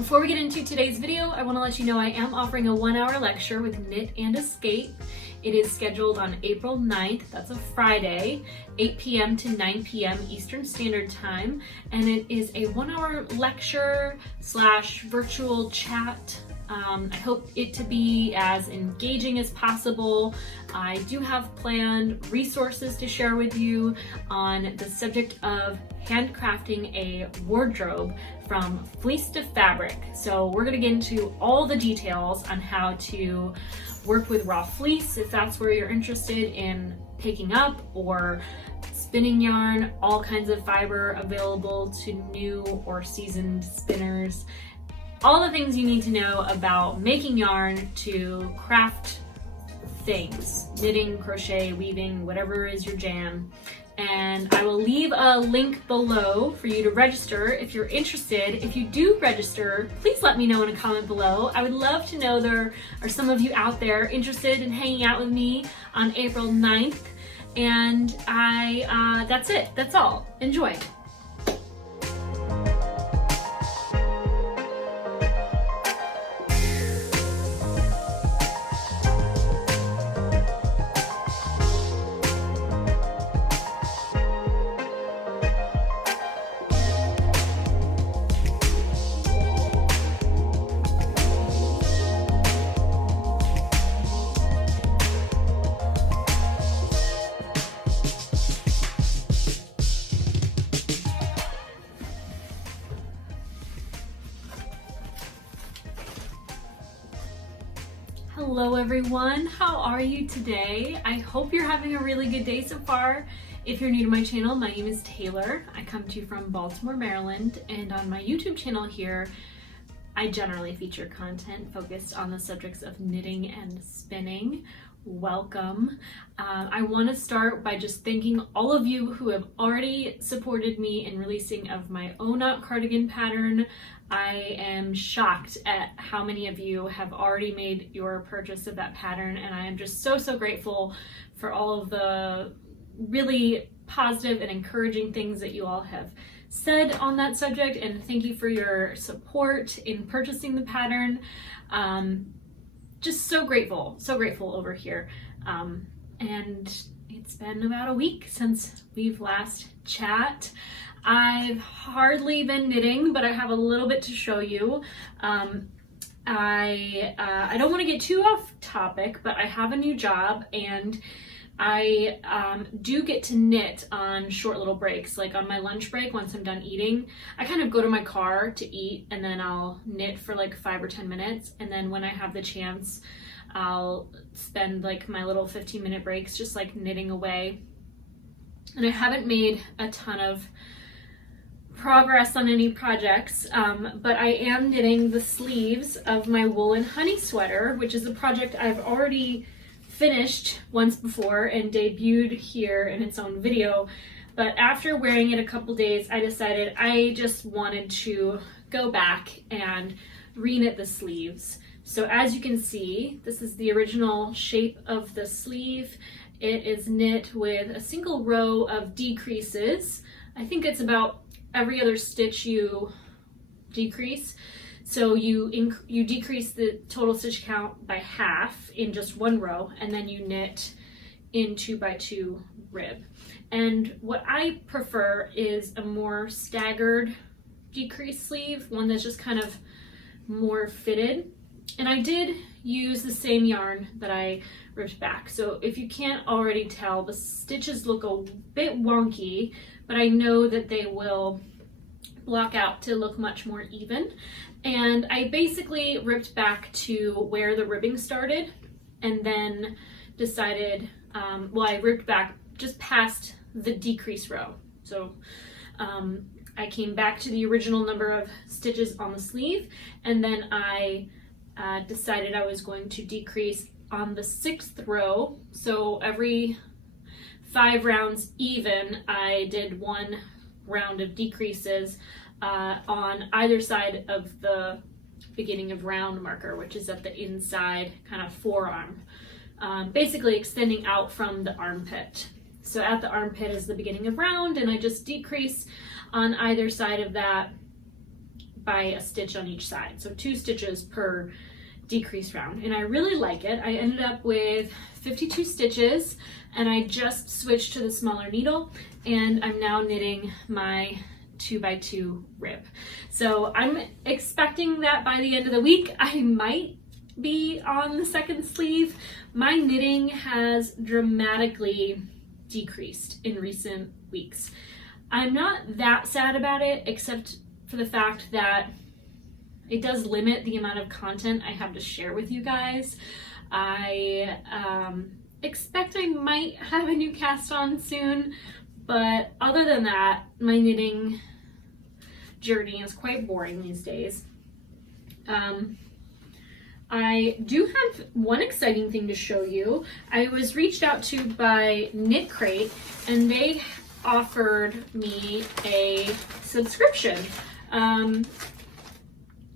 Before we get into today's video, I want to let you know I am offering a 1-hour lecture with Knit and Escape. It is scheduled on April 9th, that's a Friday, 8 p.m. to 9 p.m. Eastern Standard Time, and it is a 1-hour lecture / virtual chat. I hope it to be as engaging as possible. I do have planned resources to share with you on the subject of handcrafting a wardrobe from fleece to fabric. So we're gonna get into all the details on how to work with raw fleece, if that's where you're interested in picking up, or spinning yarn, all kinds of fiber available to new or seasoned spinners. All the things you need to know about making yarn to craft things, knitting, crochet, weaving, whatever is your jam. And I will leave a link below for you to register if you're interested. If you do register, please let me know in a comment below. I would love to know there are some of you out there interested in hanging out with me on April 9th. And that's it, that's all. Enjoy. Hello everyone, how are you today? I hope you're having a really good day so far. If you're new to my channel, my name is Taylor. I come to you from Baltimore, Maryland, and on my YouTube channel here, I generally feature content focused on the subjects of knitting and spinning. Welcome. I want to start by just thanking all of you who have already supported me in releasing of my own cardigan pattern. I am shocked at how many of you have already made your purchase of that pattern, and I am just so grateful for all of the really positive and encouraging things that you all have said on that subject, and thank you for your support in purchasing the pattern. Just so grateful over here. And it's been about a week since we've last chat. I've hardly been knitting, but I have a little bit to show you. I don't want to get too off topic, but I have a new job, and I do get to knit on short little breaks, like on my lunch break once I'm done eating. I kind of go to my car to eat, and then I'll knit for like 5 or 10 minutes, and then when I have the chance, I'll spend like my little 15-minute breaks just like knitting away. And I haven't made a ton of progress on any projects, but I am knitting the sleeves of my woolen honey sweater, which is a project I've already finished once before and debuted here in its own video. But after wearing it a couple days, I decided I just wanted to go back and re-knit the sleeves. So as you can see, this is the original shape of the sleeve. It is knit with a single row of decreases. I think it's about every other stitch you decrease. So you decrease the total stitch count by half in just one row, and then you knit in 2x2 rib. And what I prefer is a more staggered decrease sleeve, one that's just kind of more fitted. And I did use the same yarn that I ripped back. So if you can't already tell, the stitches look a bit wonky, but I know that they will block out to look much more even. And I basically ripped back to where the ribbing started, and then decided, I ripped back just past the decrease row. So I came back to the original number of stitches on the sleeve, and then I decided I was going to decrease on the 6th row. So every 5 rounds even, I did 1 round of decreases on either side of the beginning of round marker, which is at the inside kind of forearm, basically extending out from the armpit. So at the armpit is the beginning of round, and I just decrease on either side of that by a stitch on each side. So 2 stitches per decrease round, and I really like it. I ended up with 52 stitches, and I just switched to the smaller needle, and I'm now knitting my 2x2 rib. So I'm expecting that by the end of the week I might be on the second sleeve. My knitting has dramatically decreased in recent weeks. I'm not that sad about it, except for the fact that it does limit the amount of content I have to share with you guys. I expect I might have a new cast on soon, but other than that, my knitting journey is quite boring these days. I do have one exciting thing to show you. I was reached out to by KnitCrate, and they offered me a subscription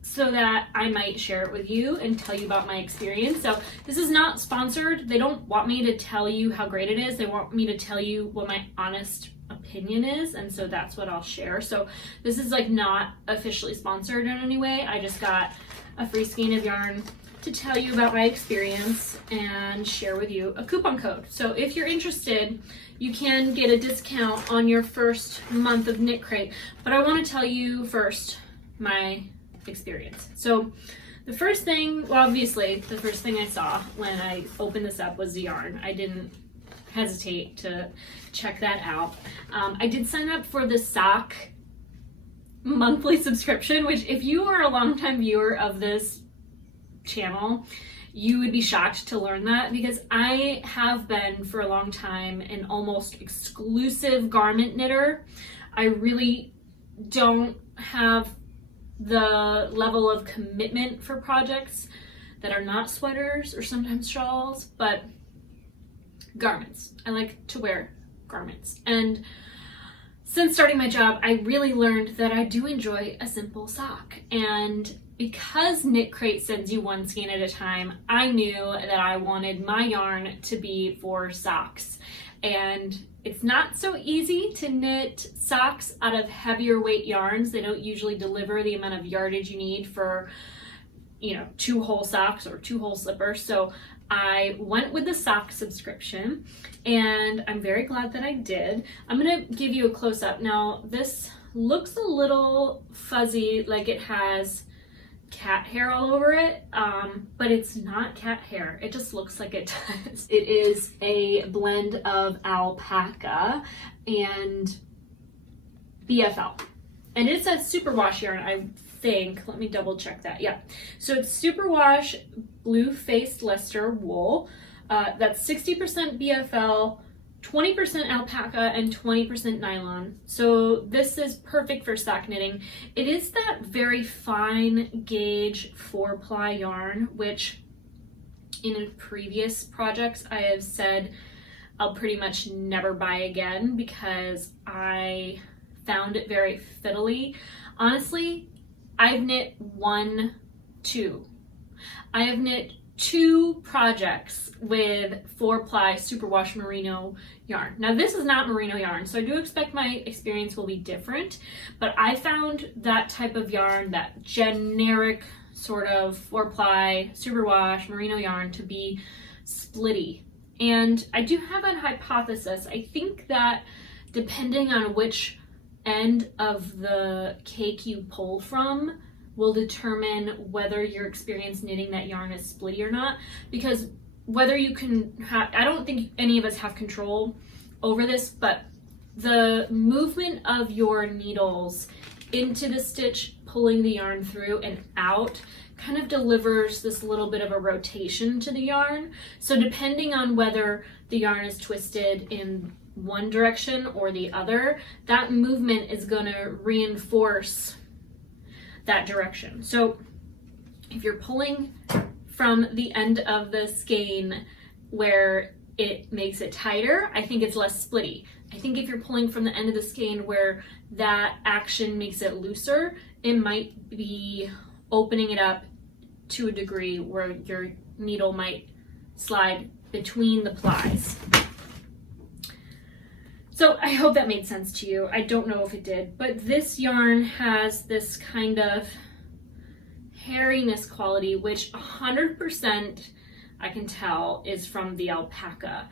so that I might share it with you and tell you about my experience. So this is not sponsored. They don't want me to tell you how great it is. They want me to tell you what my honest opinion is, and so that's what I'll share. So this is like not officially sponsored in any way. I just got a free skein of yarn to tell you about my experience and share with you a coupon code. So if you're interested, you can get a discount on your first month of KnitCrate. But I want to tell you first my experience. So the first thing, well, obviously the first thing I saw when I opened this up was the yarn. I didn't hesitate to check that out. I did sign up for the sock monthly subscription, which if you are a longtime viewer of this channel, you would be shocked to learn that, because I have been for a long time an almost exclusive garment knitter. I really don't have the level of commitment for projects that are not sweaters or sometimes shawls, but garments. I like to wear garments. And since starting my job, I really learned that I do enjoy a simple sock. And because KnitCrate sends you one skein at a time, I knew that I wanted my yarn to be for socks. And it's not so easy to knit socks out of heavier weight yarns. They don't usually deliver the amount of yardage you need for, 2 whole socks or 2 whole slippers. So I went with the sock subscription, and I'm very glad that I did. I'm gonna give you a close-up. Now, this looks a little fuzzy, like it has cat hair all over it, but it's not cat hair. It just looks like it does. It is a blend of alpaca and BFL, and it's a superwash yarn, I think. Let me double check that. Yeah, so it's superwash blue-faced Leicester wool. That's 60% BFL, 20% alpaca, and 20% nylon. So this is perfect for sock knitting. It is that very fine gauge 4-ply yarn, which in previous projects I have said I'll pretty much never buy again because I found it very fiddly. Honestly, I've knit 2 projects with 4-ply superwash merino yarn. Now this is not merino yarn, so I do expect my experience will be different, but I found that type of yarn, that generic sort of 4-ply superwash merino yarn, to be splitty. And I do have a hypothesis. I think that depending on which end of the cake you pull from will determine whether your experience knitting that yarn is splitty or not. Because whether you can have, I don't think any of us have control over this, but the movement of your needles into the stitch, pulling the yarn through and out, kind of delivers this little bit of a rotation to the yarn. So depending on whether the yarn is twisted in one direction or the other, that movement is going to reinforce that direction. So if you're pulling from the end of the skein where it makes it tighter, I think it's less splitty. I think if you're pulling from the end of the skein where that action makes it looser, it might be opening it up to a degree where your needle might slide between the plies. So I hope that made sense to you. I don't know if it did, but this yarn has this kind of hairiness quality, which 100% I can tell is from the alpaca.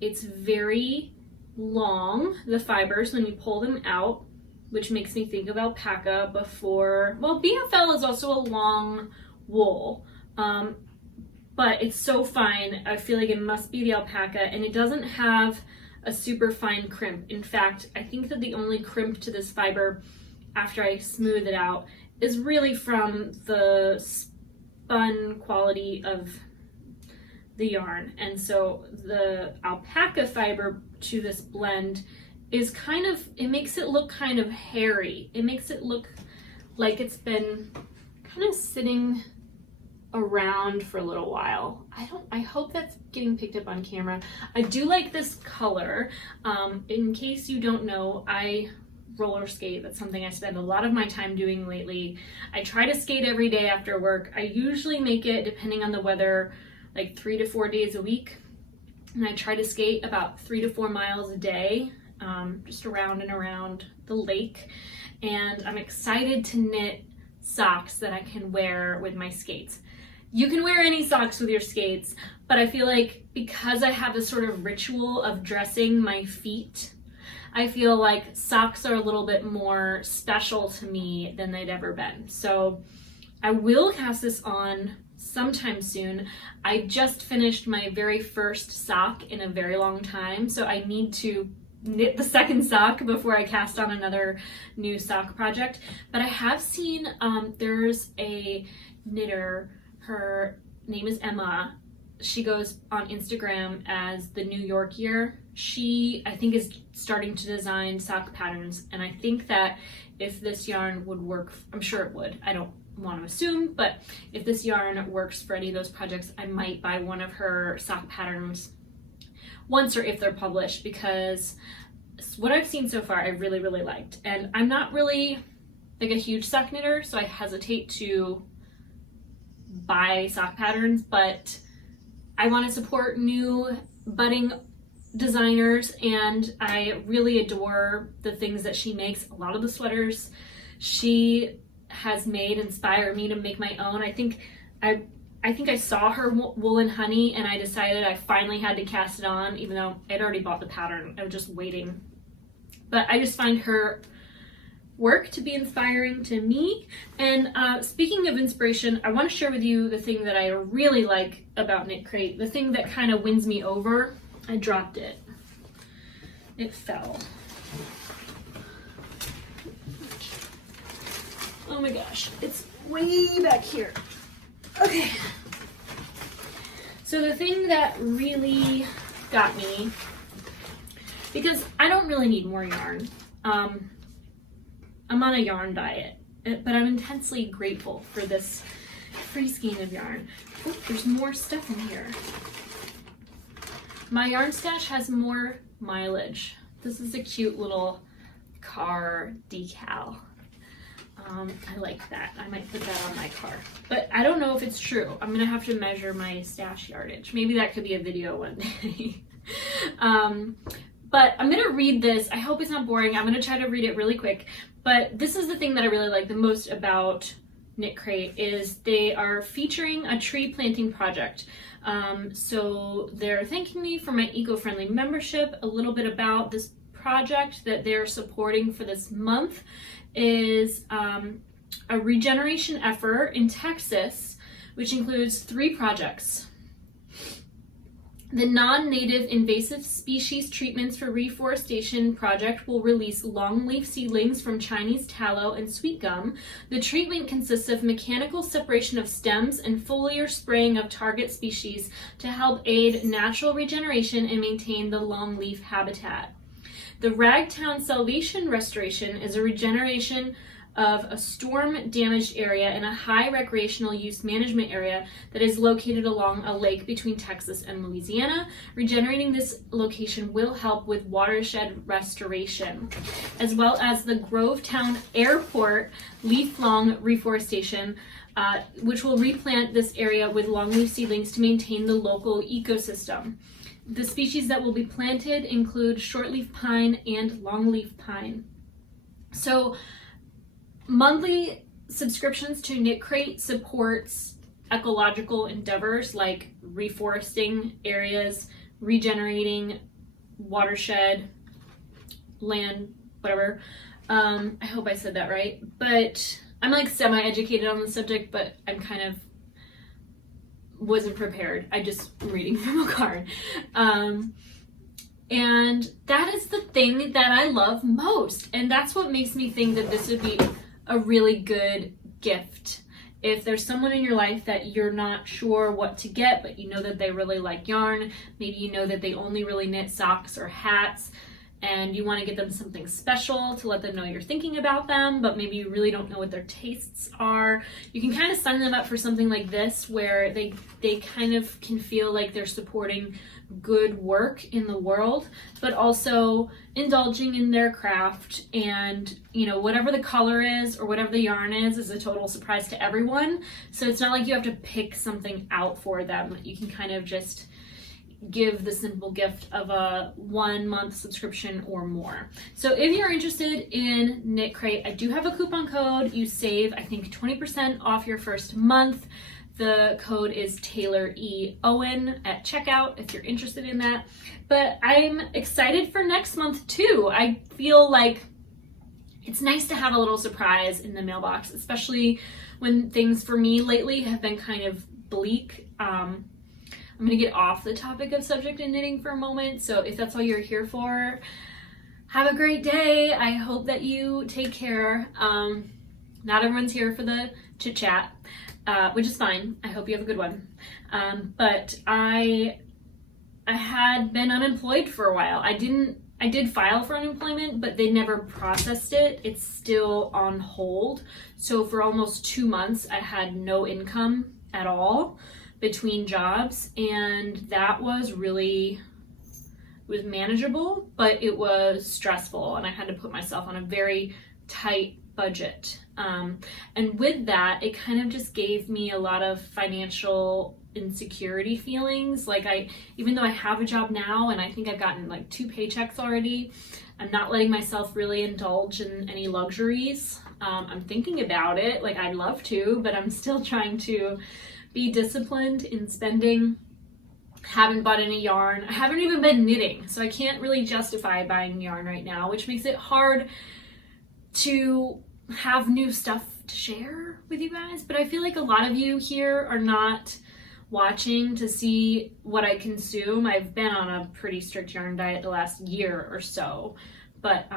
It's very long, the fibers, when you pull them out, which makes me think of alpaca before. Well, BFL is also a long wool, but it's so fine. I feel like it must be the alpaca, and it doesn't have a super fine crimp. In fact, I think that the only crimp to this fiber after I smooth it out is really from the spun quality of the yarn. And so the alpaca fiber to this blend is kind of, it makes it look kind of hairy. It makes it look like it's been kind of sitting around for a little while. I hope that's getting picked up on camera. I do like this color. In case you don't know, I roller skate. That's something I spend a lot of my time doing lately. I try to skate every day after work. I usually make it, depending on the weather, like 3 to 4 days a week. And I try to skate about 3 to 4 miles a day, just around and around the lake. And I'm excited to knit socks that I can wear with my skates. You can wear any socks with your skates, but I feel like because I have this sort of ritual of dressing my feet, I feel like socks are a little bit more special to me than they'd ever been. So I will cast this on sometime soon. I just finished my very first sock in a very long time, so I need to knit the second sock before I cast on another new sock project. But I have seen there's a knitter, her name is Emma. She goes on Instagram as the New York Year. She, I think, is starting to design sock patterns, and I think that if this yarn would work, I'm sure it would, I don't want to assume, but if this yarn works for any of those projects, I might buy one of her sock patterns once, or if they're published, because what I've seen so far I really, really liked. And I'm not really like a huge sock knitter, so I hesitate to buy sock patterns, but I want to support new budding designers, and I really adore the things that she makes. A lot of the sweaters she has made inspire me to make my own. I think I saw her Wool and Honey, and I decided I finally had to cast it on, even though I'd already bought the pattern. I was just waiting. But I just find her work to be inspiring to me. And speaking of inspiration, I want to share with you the thing that I really like about KnitCrate, the thing that kind of wins me over. I dropped it. It fell. Oh my gosh, it's way back here. Okay. So the thing that really got me, because I don't really need more yarn. I'm on a yarn diet, but I'm intensely grateful for this free skein of yarn. Oh, there's more stuff in here. My yarn stash has more mileage. This is a cute little car decal. I like that. I might put that on my car, but I don't know if it's true. I'm gonna have to measure my stash yardage. Maybe that could be a video one day. But I'm gonna read this. I hope it's not boring. I'm gonna try to read it really quick. But this is the thing that I really like the most about KnitCrate, is they are featuring a tree planting project. So they're thanking me for my eco-friendly membership. A little bit about this project that they're supporting for this month is a regeneration effort in Texas, which includes 3 projects. The non-native invasive species treatments for reforestation project will release longleaf seedlings from Chinese tallow and sweet gum. The treatment consists of mechanical separation of stems and foliar spraying of target species to help aid natural regeneration and maintain the longleaf habitat. The Ragtown Salvation Restoration is a regeneration of a storm-damaged area in a high recreational use management area that is located along a lake between Texas and Louisiana. Regenerating this location will help with watershed restoration, as well as the Grovetown Airport leaf-long reforestation, which will replant this area with longleaf seedlings to maintain the local ecosystem. The species that will be planted include shortleaf pine and longleaf pine. So monthly subscriptions to KnitCrate supports ecological endeavors like reforesting areas, regenerating watershed, land, whatever. I hope I said that right, but I'm like semi-educated on the subject, but I'm kind of wasn't prepared. I just am reading from a card. And that is the thing that I love most. And that's what makes me think that this would be a really good gift. If there's someone in your life that you're not sure what to get, but you know that they really like yarn, maybe you know that they only really knit socks or hats, and you want to get them something special to let them know you're thinking about them, but maybe you really don't know what their tastes are, you can kind of sign them up for something like this where they kind of can feel like they're supporting good work in the world, but also indulging in their craft. And you know, whatever the color is or whatever the yarn is a total surprise to everyone. So it's not like you have to pick something out for them. You can kind of just give the simple gift of a 1-month subscription or more. So if you're interested in KnitCrate, I do have a coupon code. You save, I think, 20% off your first month. The code is Tayloreowen at checkout if you're interested in that. But I'm excited for next month too. I feel like it's nice to have a little surprise in the mailbox, especially when things for me lately have been kind of bleak. I'm gonna get off the topic of subject and knitting for a moment. So if that's all you're here for, have a great day. I hope that you take care. Not everyone's here for the chit chat. Which is fine. I hope you have a good one. But I had been unemployed for a while. I did file for unemployment, but they never processed it. It's still on hold. So for almost 2 months, I had no income at all between jobs, and that was manageable, but it was stressful, and I had to put myself on a very tight budget. And with that, it kind of just gave me a lot of financial insecurity feelings. Like even though I have a job now and I think I've gotten like 2 paychecks already, I'm not letting myself really indulge in any luxuries. I'm thinking about it, like I'd love to, but I'm still trying to be disciplined in spending. Haven't bought any yarn. I haven't even been knitting, so I can't really justify buying yarn right now, which makes it hard to have new stuff to share with you guys. But I feel like a lot of you here are not watching to see what I consume. I've been on a pretty strict yarn diet the last year or so, but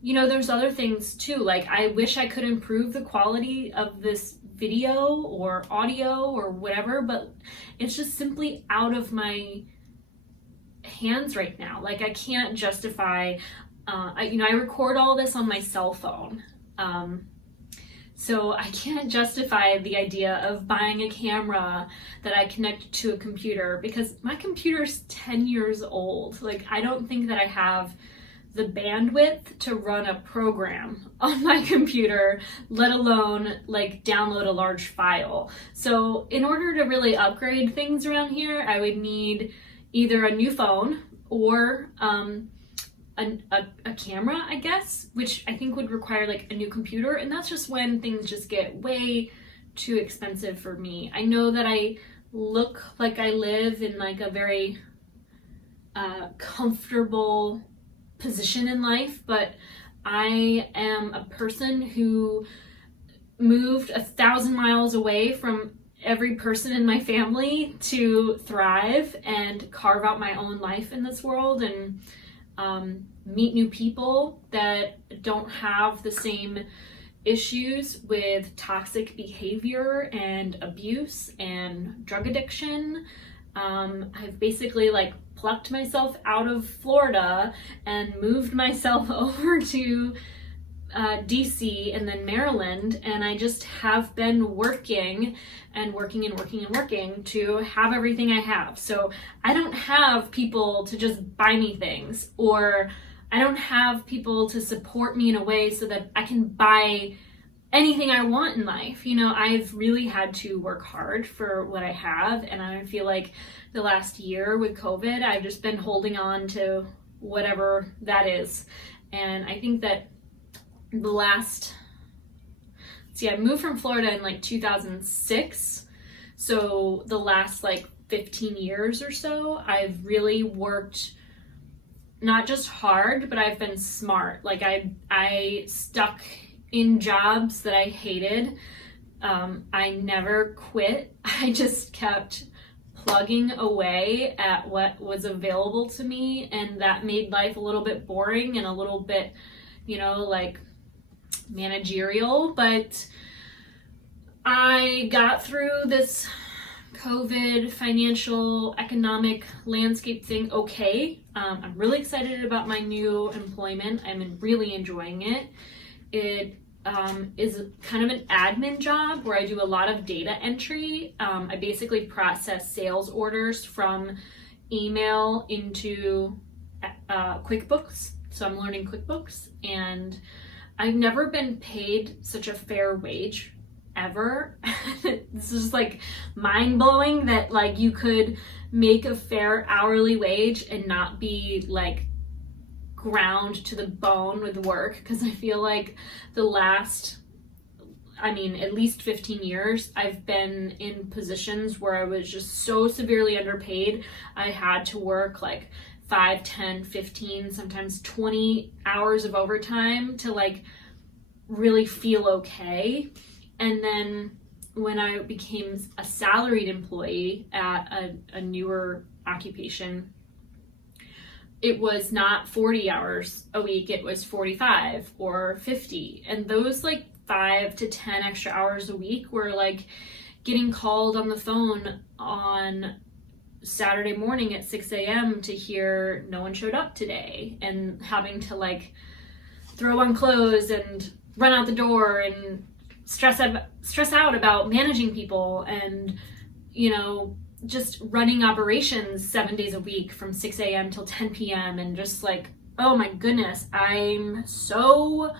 you know, there's other things too. Like I wish I could improve the quality of this video or audio or whatever, but it's just simply out of my hands right now. Like I can't justify I record all this on my cell phone. So I can't justify the idea of buying a camera that I connect to a computer because my computer's 10 years old. Like I don't think that I have the bandwidth to run a program on my computer, let alone like download a large file. So in order to really upgrade things around here, I would need either a new phone or a camera, I guess, which I think would require like a new computer, and that's just when things just get way too expensive for me. I know that I look like I live in like a very comfortable position in life, but I am a person who moved 1,000 miles away from every person in my family to thrive and carve out my own life in this world and meet new people that don't have the same issues with toxic behavior and abuse and drug addiction. I've basically like plucked myself out of Florida and moved myself over to DC and then Maryland, and I just have been working to have everything I have. So I don't have people to just buy me things, or I don't have people to support me in a way so that I can buy anything I want in life. You know, I've really had to work hard for what I have, and I feel like the last year with COVID, I've just been holding on to whatever that is. And I think that the last, see, I moved from Florida in like 2006. So the last like 15 years or so, I've really worked not just hard, but I've been smart. Like I stuck in jobs that I hated. I never quit. I just kept plugging away at what was available to me, and that made life a little bit boring and a little bit, like managerial. But I got through this COVID financial economic landscape thing okay. I'm really excited about my new employment. I'm really enjoying it. It is kind of an admin job where I do a lot of data entry. I basically process sales orders from email into QuickBooks. So I'm learning QuickBooks, and I've never been paid such a fair wage ever. This is like mind-blowing that like you could make a fair hourly wage and not be like ground to the bone with work, because I feel like the last, at least 15 years, I've been in positions where I was just so severely underpaid. I had to work like 5, 10, 15, sometimes 20 hours of overtime to like really feel okay. And then when I became a salaried employee at a newer occupation, it was not 40 hours a week, it was 45 or 50. And those like 5 to 10 extra hours a week were like getting called on the phone on Saturday morning at 6 a.m. to hear no one showed up today, and having to like throw on clothes and run out the door and stress out about managing people, and just running operations 7 days a week from 6 a.m. till 10 p.m. and just like, oh my goodness, I'm so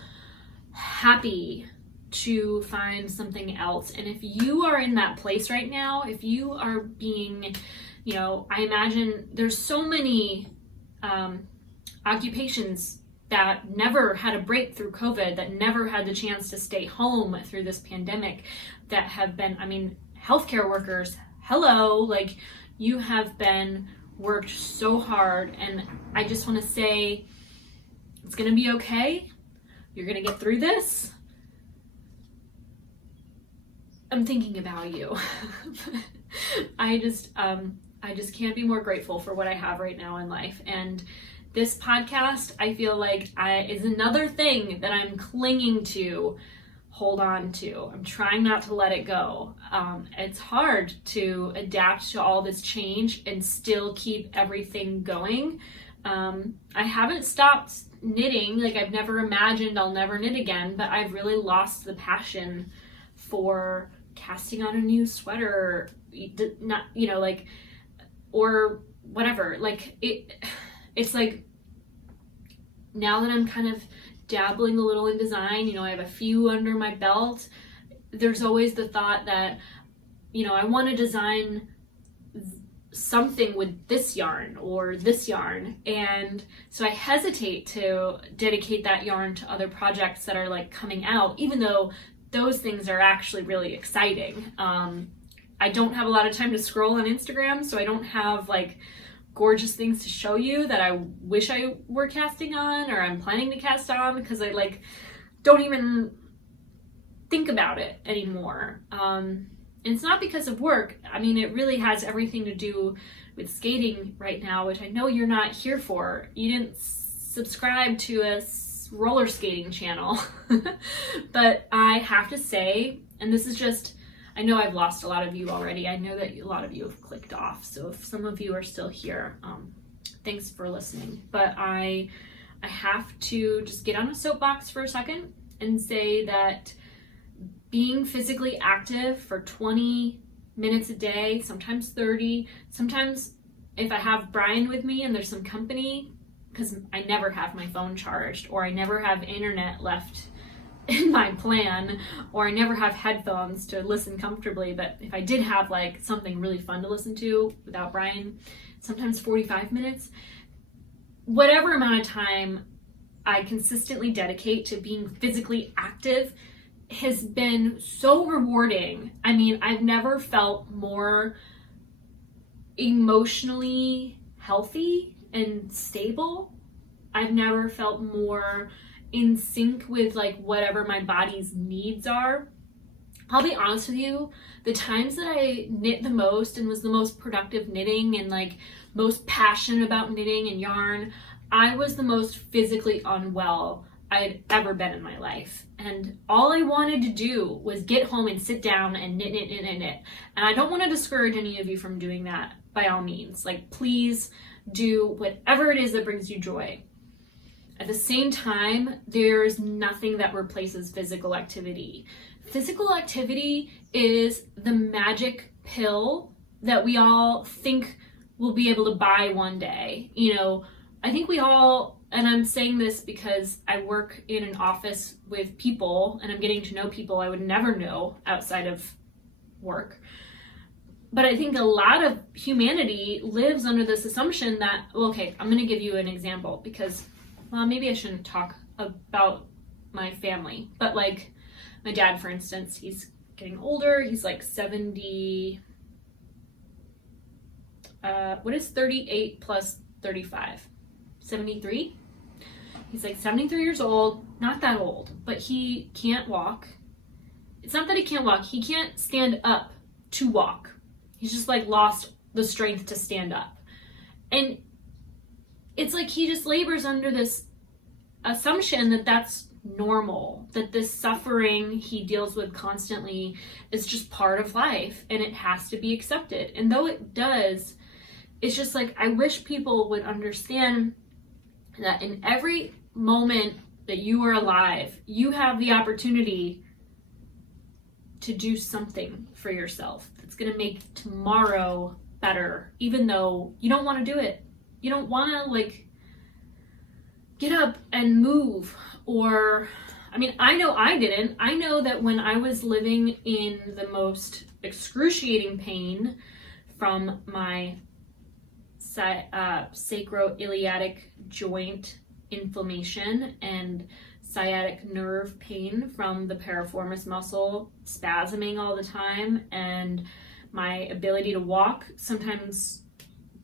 happy to find something else. And if you are in that place right now, if you are being, I imagine there's so many occupations that never had a break through COVID, that never had the chance to stay home through this pandemic, that have been, healthcare workers, hello, like you have been worked so hard. And I just want to say, it's going to be okay. You're going to get through this. I'm thinking about you. I just can't be more grateful for what I have right now in life. And this podcast, I feel like is another thing that I'm clinging to, hold on to. I'm trying not to let it go. It's hard to adapt to all this change and still keep everything going. I haven't stopped knitting. Like, I've never imagined I'll never knit again, but I've really lost the passion for casting on a new sweater, or whatever. Like, it's like, now that I'm kind of dabbling a little in design, I have a few under my belt, there's always the thought that, I want to design something with this yarn or this yarn. And so I hesitate to dedicate that yarn to other projects that are like coming out, even though those things are actually really exciting. I don't have a lot of time to scroll on Instagram, so I don't have like gorgeous things to show you that I wish I were casting on, or I'm planning to cast on, because I like don't even think about it anymore. And it's not because of work. It really has everything to do with skating right now, which I know you're not here for. You didn't subscribe to a roller skating channel. But I have to say, and this is just, I know I've lost a lot of you already. I know that a lot of you have clicked off. So if some of you are still here, thanks for listening. But I have to just get on a soapbox for a second and say that being physically active for 20 minutes a day, sometimes 30, sometimes if I have Brian with me and there's some company, because I never have my phone charged, or I never have internet left in my plan, or I never have headphones to listen comfortably. But if I did have like something really fun to listen to without Brian, sometimes 45 minutes, whatever amount of time I consistently dedicate to being physically active has been so rewarding. I mean, I've never felt more emotionally healthy and stable. I've never felt more in sync with like whatever my body's needs are. I'll be honest with you, the times that I knit the most and was the most productive knitting and like most passionate about knitting and yarn, I was the most physically unwell I'd ever been in my life. And all I wanted to do was get home and sit down and knit. And I don't want to discourage any of you from doing that by all means. Like, please do whatever it is that brings you joy. At the same time, there's nothing that replaces physical activity. Physical activity is the magic pill that we all think we'll be able to buy one day. You know, I think we all, and I'm saying this because I work in an office with people and I'm getting to know people I would never know outside of work. But I think a lot of humanity lives under this assumption that, well, okay, I'm going to give you an example because, well, maybe I shouldn't talk about my family, but like my dad, for instance, he's getting older. He's like 70, what is 38 plus 35? 73? He's like 73 years old, not that old, but he can't walk. It's not that he can't walk, he can't stand up to walk. He's just like lost the strength to stand up. And it's like he just labors under this assumption that that's normal, that this suffering he deals with constantly is just part of life and it has to be accepted. And though it does, it's just like, I wish people would understand that in every moment that you are alive, you have the opportunity to do something for yourself that's going to make tomorrow better, even though you don't want to do it. You don't want to like get up and move, or, I mean, I know I didn't. I know that when I was living in the most excruciating pain from my sacroiliac joint inflammation and sciatic nerve pain from the piriformis muscle spasming all the time, and my ability to walk sometimes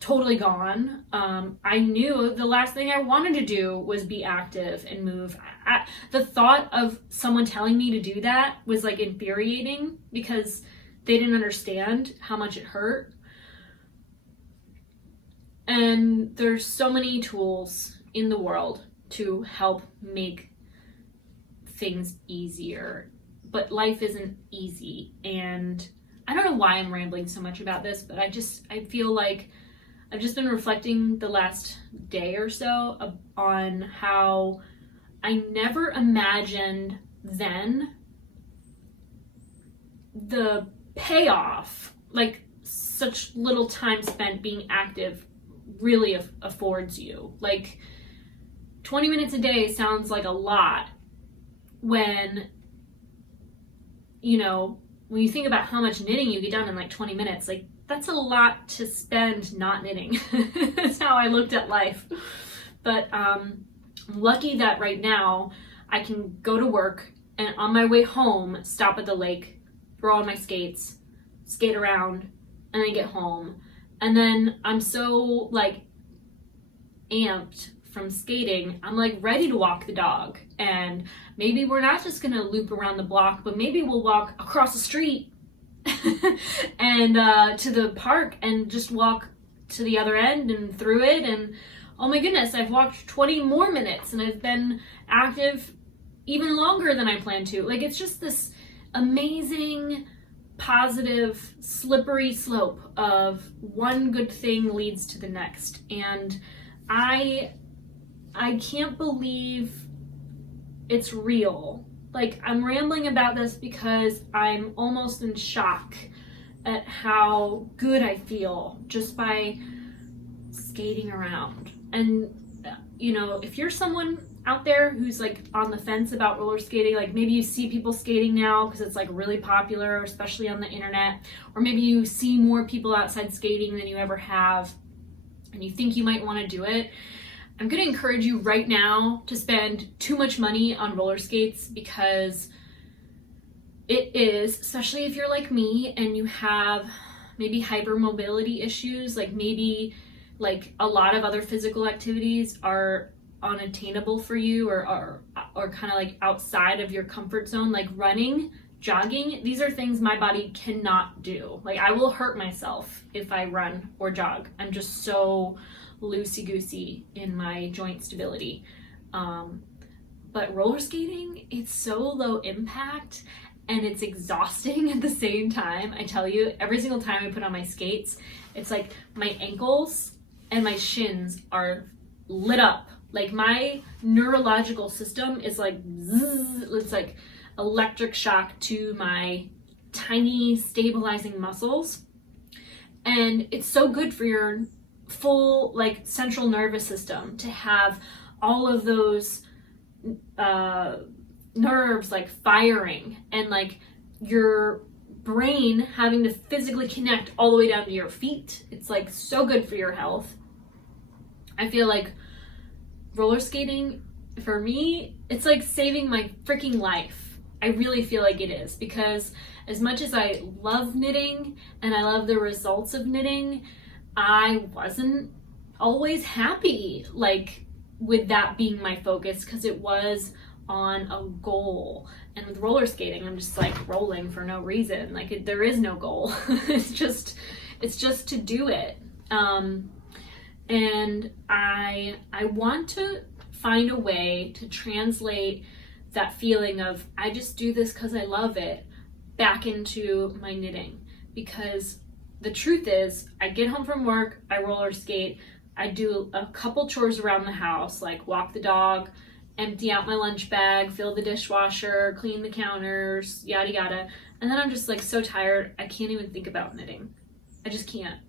totally gone. I knew the last thing I wanted to do was be active and move. The thought of someone telling me to do that was like infuriating because they didn't understand how much it hurt. And there's so many tools in the world to help make things easier, but life isn't easy. And I don't know why I'm rambling so much about this, but I feel like I've just been reflecting the last day or so on how I never imagined then the payoff, like such little time spent being active really affords you. Like 20 minutes a day sounds like a lot when, you know, when you think about how much knitting you get done in like 20 minutes, like that's a lot to spend not knitting. That's how I looked at life. But I'm lucky that right now I can go to work and on my way home, stop at the lake, throw on my skates, skate around, and then get home. And then I'm so like amped from skating, I'm like ready to walk the dog. And maybe we're not just gonna loop around the block, but maybe we'll walk across the street and to the park and just walk to the other end and through it. And oh my goodness, I've walked 20 more minutes and I've been active even longer than I planned to. Like, it's just this amazing, positive, slippery slope of one good thing leads to the next. And I can't believe it's real. Like, I'm rambling about this because I'm almost in shock at how good I feel just by skating around. And, you know, if you're someone out there who's like on the fence about roller skating, like maybe you see people skating now because it's like really popular, especially on the internet, or maybe you see more people outside skating than you ever have, and you think you might want to do it, I'm going to encourage you right now to spend too much money on roller skates, because It is, especially if you're like me and you have maybe hypermobility issues, like maybe like a lot of other physical activities are unattainable for you, or kind of like outside of your comfort zone, like running, jogging. These are things my body cannot do. Like I will hurt myself if I run or jog. I'm just so loosey-goosey in my joint stability. But roller skating, it's so low impact and it's exhausting at the same time. I tell you, every single time I put on my skates, it's like my ankles and my shins are lit up. Like my neurological system is like zzz, it's like electric shock to my tiny stabilizing muscles. And it's so good for your full like central nervous system to have all of those nerves like firing, and like your brain having to physically connect all the way down to your feet. It's like so good for your health. I feel like roller skating, for me, it's like saving my freaking life. I really feel like it is, because as much as I love knitting and I love the results of knitting, I wasn't always happy like with that being my focus, because it was on a goal. And with roller skating, I'm just like rolling for no reason. Like there is no goal. it's just to do it. And I want to find a way to translate that feeling of I just do this because I love it back into my knitting. Because the truth is, I get home from work, I roller skate, I do a couple chores around the house, like walk the dog, empty out my lunch bag, fill the dishwasher, clean the counters, yada yada. And then I'm just like so tired, I can't even think about knitting. I just can't.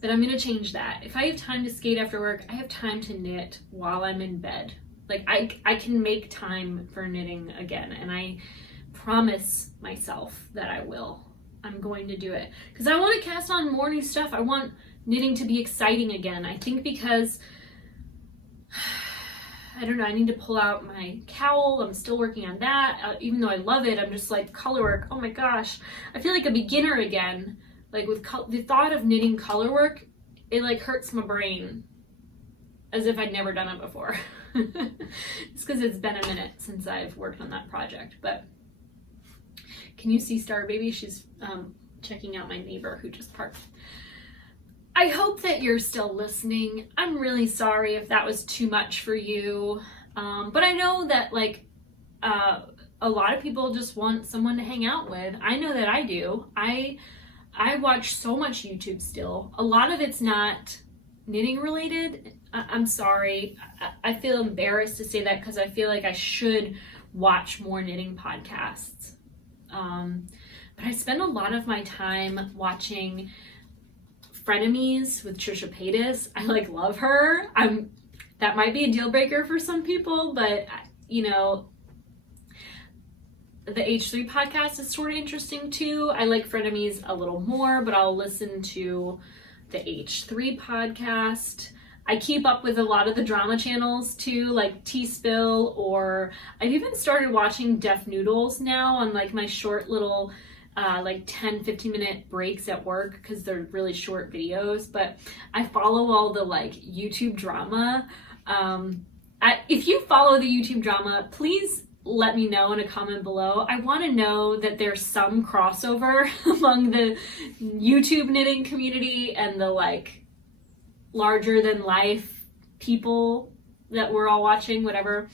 But I'm gonna change that. If I have time to skate after work, I have time to knit while I'm in bed. Like I can make time for knitting again, and I promise myself that I will. I'm going to do it. Because I want to cast on morning stuff. I want knitting to be exciting again. I think because, I don't know, I need to pull out my cowl. I'm still working on that. Even though I love it, I'm just like, color work, oh my gosh. I feel like a beginner again. Like with the thought of knitting color work, it like hurts my brain. As if I'd never done it before. It's because it's been a minute since I've worked on that project. But can you see Star Baby? She's checking out my neighbor who just parked. I hope that you're still listening. I'm really sorry if that was too much for you. But I know that like a lot of people just want someone to hang out with. I know that I do. I watch so much YouTube still. A lot of it's not knitting related. I'm sorry. I feel embarrassed to say that because I feel like I should watch more knitting podcasts. But I spend a lot of my time watching Frenemies with Trisha Paytas. I like love her. That might be a deal breaker for some people, but you know, the H3 podcast is sort of interesting too. I like Frenemies a little more, but I'll listen to the H3 podcast. I keep up with a lot of the drama channels too, like T-Spill, or I've even started watching Deaf Noodles now on like my short little like 10-15 minute breaks at work, because they're really short videos. But I follow all the like YouTube drama. If you follow the YouTube drama, please let me know in a comment below. I want to know that there's some crossover among the YouTube knitting community and the like larger than life people that we're all watching, whatever.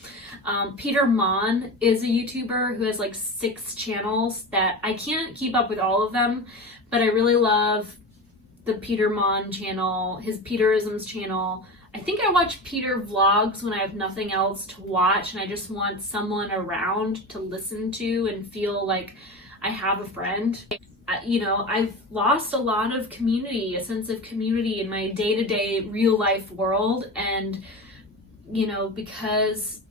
Peter Mon is a YouTuber who has like 6 channels that I can't keep up with all of them, but I really love the Peter Mon channel, his Peterisms channel. I think I watch Peter vlogs when I have nothing else to watch and I just want someone around to listen to and feel like I have a friend. You know, I've lost a lot of community, a sense of community in my day-to-day real life world. And, you know, because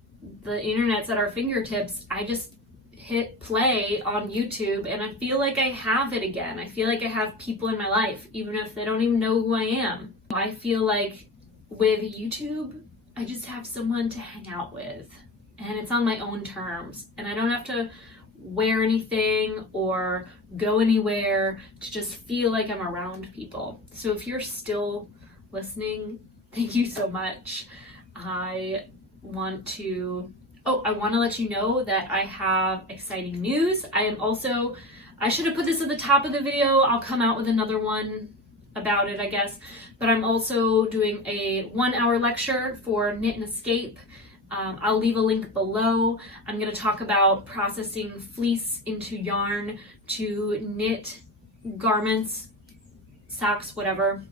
the internet's at our fingertips, I just hit play on YouTube and I feel like I have it again. I feel like I have people in my life, even if they don't even know who I am. I feel like with YouTube, I just have someone to hang out with and it's on my own terms and I don't have to wear anything or go anywhere, to just feel like I'm around people. So if you're still listening, thank you so much. I want to let you know that I have exciting news. I should have put this at the top of the video. I'll come out with another one about it, I guess. But I'm also doing a 1-hour lecture for Knit and Escape. I'll leave a link below. I'm going to talk about processing fleece into yarn to knit garments, socks, whatever.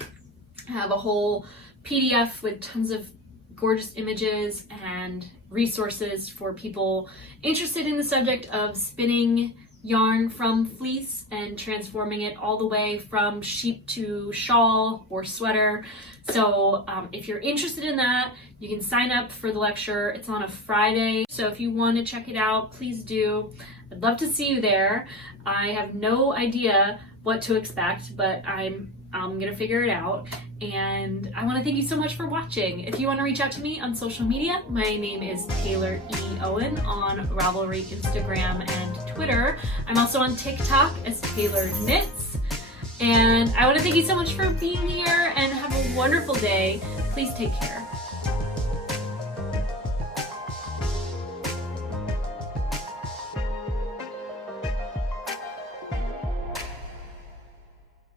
I have a whole PDF with tons of gorgeous images and resources for people interested in the subject of spinning yarn from fleece and transforming it all the way from sheep to shawl or sweater. So if you're interested in that, you can sign up for the lecture. It's on a Friday, so if you want to check it out, please do. I'd love to see you there. I have no idea what to expect, but I'm gonna figure it out. And I want to thank you so much for watching. If you want to reach out to me on social media, my name is Tayloreowen on Ravelry, Instagram, and Twitter. I'm also on TikTok as Taylor Knits. And I want to thank you so much for being here, and have a wonderful day. Please take care.